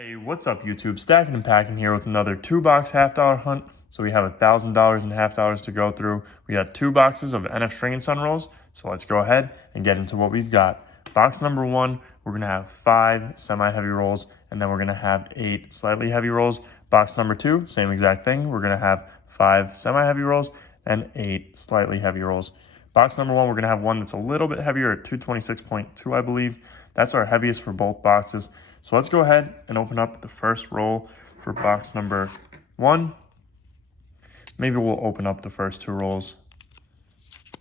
Hey, what's up YouTube? Stacking and Packing here with another 2-box half-dollar hunt. So we have $1,000 in half dollars to go through. We got 2 boxes of NF String and Sun rolls. So let's go ahead and get into what we've got. Box number 1, we're gonna have 5 semi-heavy rolls, and then we're gonna have 8 slightly heavy rolls. Box number 2, same exact thing. We're gonna have 5 semi-heavy rolls and 8 slightly heavy rolls. Box number 1, we're gonna have one that's a little bit heavier at 226.2, I believe. That's our heaviest for both boxes. So let's go ahead and open up the first roll for box number 1. Maybe we'll open up the first 2 rolls,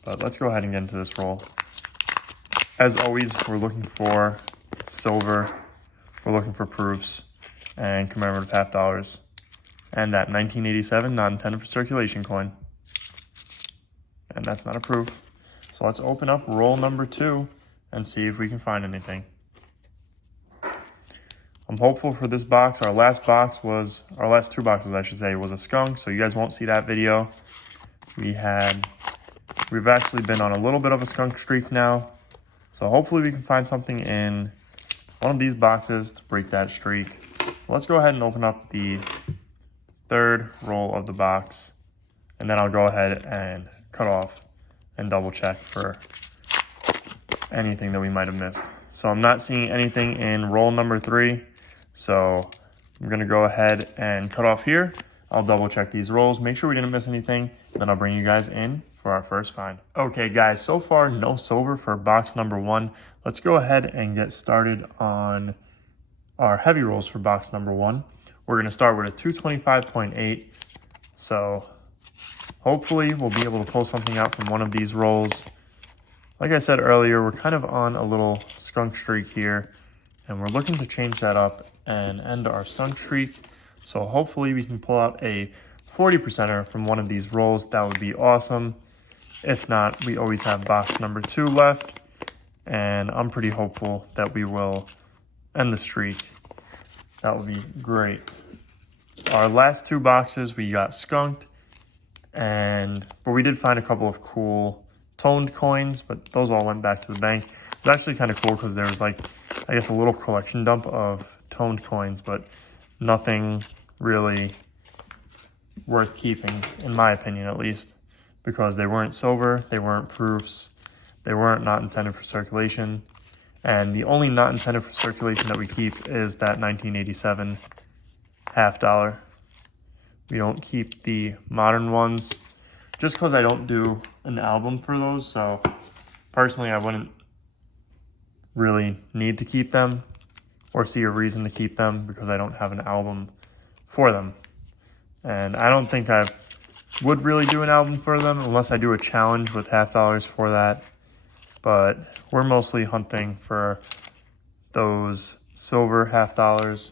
but let's go ahead and get into this roll. As always, we're looking for silver, we're looking for proofs, and commemorative half dollars, and that 1987 not intended for circulation coin. And that's not a proof. So let's open up roll number 2 and see if we can find anything. I'm hopeful for this box. Our last 2 boxes, I should say, was a skunk, so you guys won't see that video. We've actually been on a little bit of a skunk streak now, so hopefully we can find something in one of these boxes to break that streak. Let's go ahead and open up the 3rd roll of the box, and then I'll go ahead and cut off and double check for anything that we might have missed. So I'm not seeing anything in roll number 3. So I'm gonna go ahead and cut off here. I'll double check these rolls, make sure we didn't miss anything, then I'll bring you guys in for our first find. Okay guys, so far no silver for box number 1. Let's go ahead and get started on our heavy rolls for box number 1. We're gonna start with a 225.8. So hopefully we'll be able to pull something out from one of these rolls. Like I said earlier, we're kind of on a little skunk streak here, and we're looking to change that up and end our skunk streak. So hopefully we can pull out a 40%er from one of these rolls. That would be awesome. If not, we always have box number 2 left, and I'm pretty hopeful that we will end the streak. That would be great. Our last 2 boxes, we got skunked, but we did find a couple of cool toned coins, but those all went back to the bank. It's actually kind of cool because there was, like, I guess, a little collection dump of toned coins, but nothing really worth keeping, in my opinion at least, because they weren't silver, they weren't proofs, they weren't not intended for circulation, and the only not intended for circulation that we keep is that 1987 half dollar. We don't keep the modern ones just because I don't do an album for those, so personally I wouldn't really need to keep them or see a reason to keep them because I don't have an album for them. And I don't think I would really do an album for them unless I do a challenge with half dollars for that. But we're mostly hunting for those silver half dollars,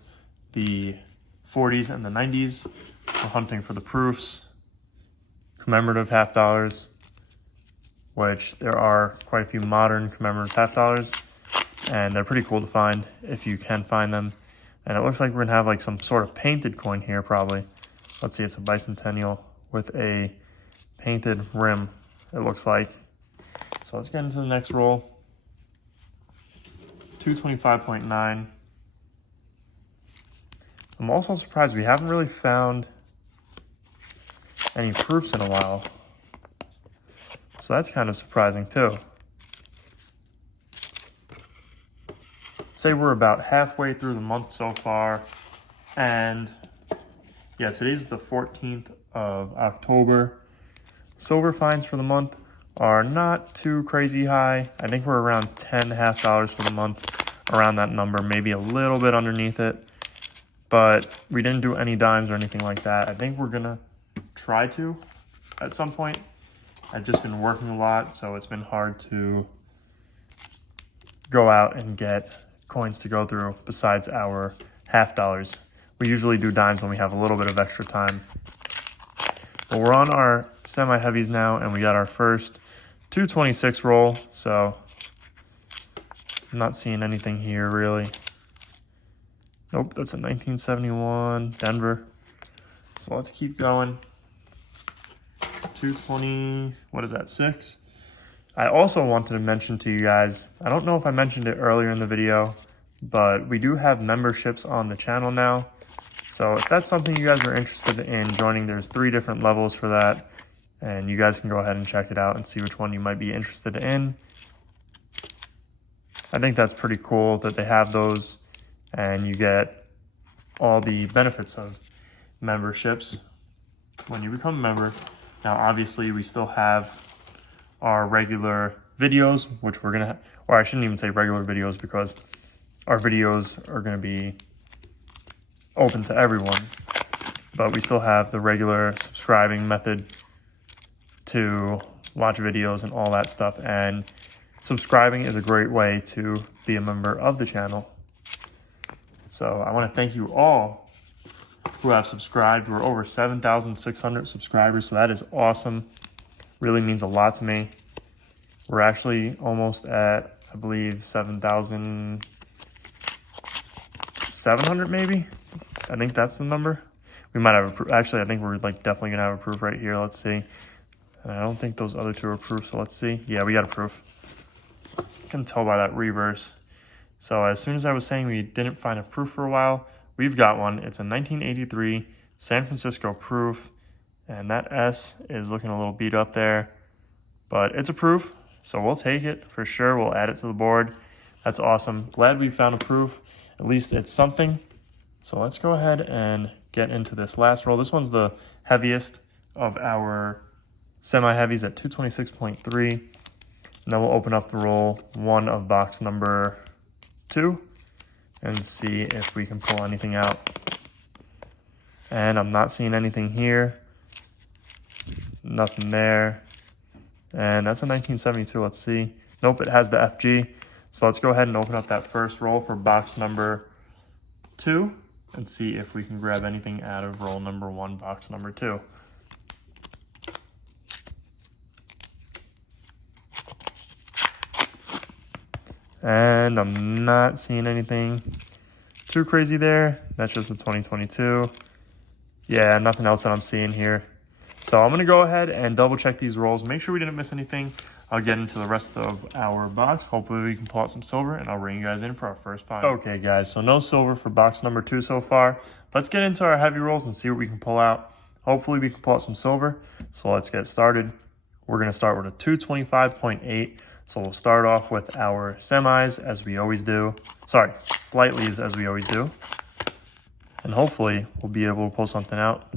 the 40s and the 90s. We're hunting for the proofs, commemorative half dollars, which there are quite a few modern commemorative half dollars, and they're pretty cool to find if you can find them. And it looks like we're gonna have like some sort of painted coin here probably. Let's see, it's a bicentennial with a painted rim, it looks like. So let's get into the next roll. 225.9. I'm also surprised we haven't really found any proofs in a while. So that's kind of surprising too. Say we're about halfway through the month so far, and yeah, today's the 14th of October. Silver finds for the month are not too crazy high. I think we're around 10 half dollars for the month, around that number, maybe a little bit underneath it, but we didn't do any dimes or anything like that. I think we're gonna try to at some point. I've just been working a lot, so it's been hard to go out and get coins to go through besides our half dollars. We usually do dimes when we have a little bit of extra time. But we're on our semi-heavies now, and we got our first 226 roll, so I'm not seeing anything here really. Nope, that's a 1971 Denver. So let's keep going. 220, what is that, 6? I also wanted to mention to you guys, I don't know if I mentioned it earlier in the video, but we do have memberships on the channel now. So if that's something you guys are interested in joining, there's 3 different levels for that. And you guys can go ahead and check it out and see which one you might be interested in. I think that's pretty cool that they have those and you get all the benefits of memberships when you become a member. Now, obviously, we still have our regular videos, which we're going to, or I shouldn't even say regular videos because our videos are going to be open to everyone. But we still have the regular subscribing method to watch videos and all that stuff. And subscribing is a great way to be a member of the channel. So I want to thank you all who have subscribed. We're over 7,600 subscribers, so that is awesome. Really means a lot to me. We're actually almost at, I believe, 7,700 maybe. I think that's the number. We might have actually, I think we're like definitely gonna have a proof right here. Let's see. And I don't think those other 2 are proof, so let's see. Yeah, we got a proof. You can tell by that reverse. So as soon as I was saying we didn't find a proof for a while, we've got one. It's a 1983 San Francisco proof, and that S is looking a little beat up there, but it's a proof, so we'll take it for sure. We'll add it to the board. That's awesome. Glad we found a proof. At least it's something. So let's go ahead and get into this last roll. This one's the heaviest of our semi-heavies at 226.3. And then we'll open up the roll 1 of box number 2 and see if we can pull anything out. And I'm not seeing anything here. Nothing there. And that's a 1972. Let's see. Nope, it has the FG. So let's go ahead and open up that first roll for box number 2 and see if we can grab anything out of roll number 1, box number 2. And I'm not seeing anything too crazy there. That's just a 2022. Yeah, nothing else that I'm seeing here. So I'm going to go ahead and double check these rolls. Make sure we didn't miss anything. I'll get into the rest of our box. Hopefully we can pull out some silver, and I'll bring you guys in for our first find. Okay, guys, so no silver for box number 2 so far. Let's get into our heavy rolls and see what we can pull out. Hopefully we can pull out some silver. So let's get started. We're going to start with a 225.8. So we'll start off with our semis as we always do. Sorry, slightlies as we always do. And hopefully we'll be able to pull something out.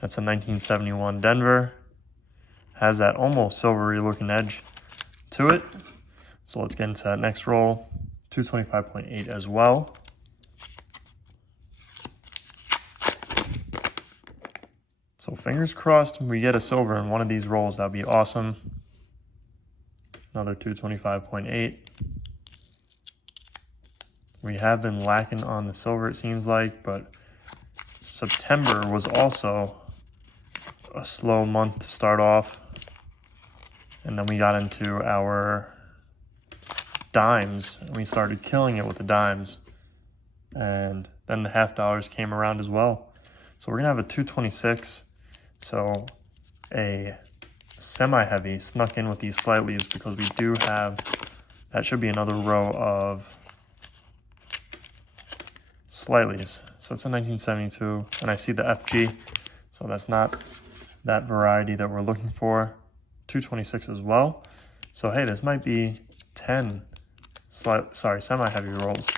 That's a 1971 Denver. Has that almost silvery looking edge to it. So let's get into that next roll. 225.8 as well. So fingers crossed we get a silver in one of these rolls. That'd be awesome. Another 225.8. We have been lacking on the silver, it seems like, but September was also a slow month to start off. And then we got into our dimes, and we started killing it with the dimes. And then the half dollars came around as well. So we're going to have a 226. So a semi-heavy snuck in with these slightlies because we do have, that should be another row of slightlies. So it's a 1972, and I see the FG, so that's not that variety that we're looking for. 226 as well. So hey, this might be 10 semi-heavy rolls.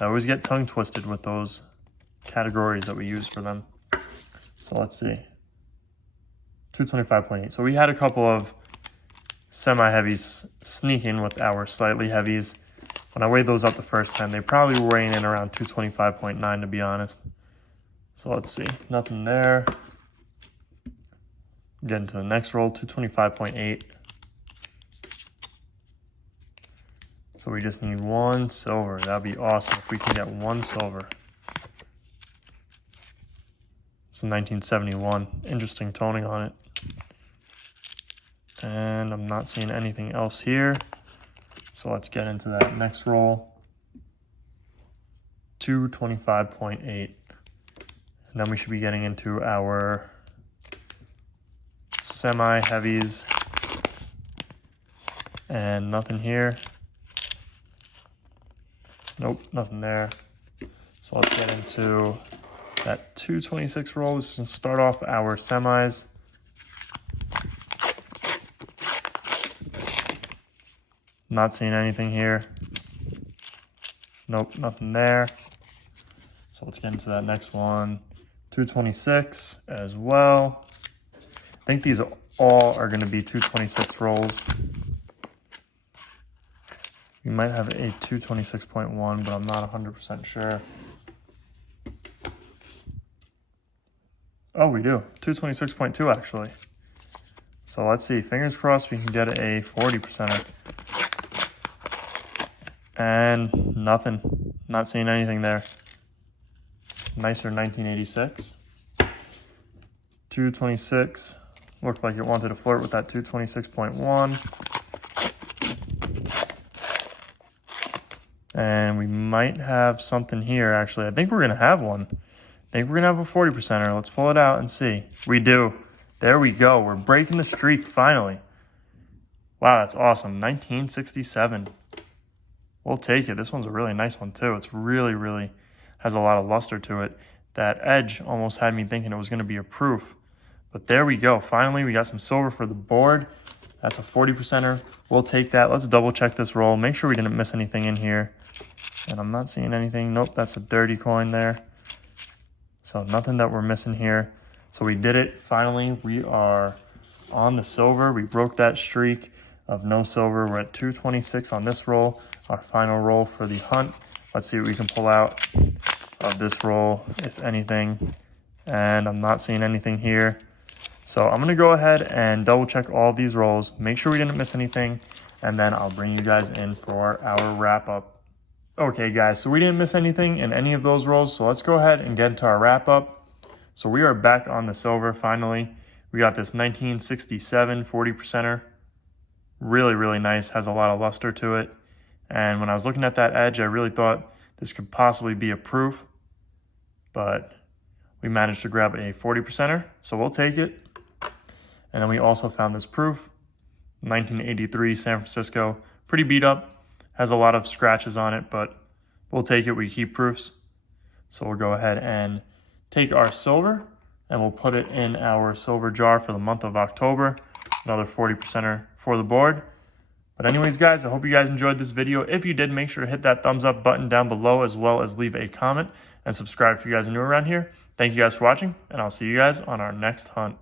I always get tongue twisted with those categories that we use for them. So let's see. 225.8. So we had a couple of semi-heavies sneak in with our slightly heavies. When I weighed those up the first time, they probably were weighing in around 225.9 to be honest. So let's see. Nothing there. Get into the next roll, 225.8. So we just need 1 silver. That'd be awesome if we can get 1 silver. It's a 1971. Interesting toning on it. And I'm not seeing anything else here. So let's get into that next roll. 225.8. And then we should be getting into our semi-heavies. And nothing here. Nope, nothing there. So let's get into that 226 roll. Let's just start off our semis. Not seeing anything here. Nope, nothing there. So let's get into that next one. 226 as well. I think these all are going to be 226 rolls. We might have a 226.1, but I'm not 100% sure. Oh, we do. 226.2 actually. So let's see. Fingers crossed we can get a 40%er. And nothing. Not seeing anything there. Nicer 1986. 226. Looked like it wanted to flirt with that 226.1. And we might have something here, actually. I think we're going to have one. I think we're going to have a 40%er. Let's pull it out and see. We do. There we go. We're breaking the streak, finally. Wow, that's awesome. 1967. We'll take it. This one's a really nice one, too. It's really, really has a lot of luster to it. That edge almost had me thinking it was going to be a proof. But there we go. Finally, we got some silver for the board. That's a 40%er. We'll take that. Let's double check this roll. Make sure we didn't miss anything in here. And I'm not seeing anything. Nope, that's a dirty coin there. So nothing that we're missing here. So we did it. Finally, we are on the silver. We broke that streak of no silver. We're at 226 on this roll. Our final roll for the hunt. Let's see what we can pull out of this roll, if anything. And I'm not seeing anything here. So I'm going to go ahead and double check all of these rolls. Make sure we didn't miss anything. And then I'll bring you guys in for our wrap up. Okay guys, so we didn't miss anything in any of those rolls. So let's go ahead and get into our wrap up. So we are back on the silver finally. We got this 1967 40%er. Really, really nice. Has a lot of luster to it. And when I was looking at that edge, I really thought this could possibly be a proof. But we managed to grab a 40%er, so we'll take it. And then we also found this proof. 1983 San Francisco. Pretty beat up. Has a lot of scratches on it, but we'll take it. We keep proofs. So we'll go ahead and take our silver and we'll put it in our silver jar for the month of October. Another 40%er for the board. But anyways, guys, I hope you guys enjoyed this video. If you did, make sure to hit that thumbs up button down below, as well as leave a comment and subscribe if you guys are new around here. Thank you guys for watching, and I'll see you guys on our next hunt.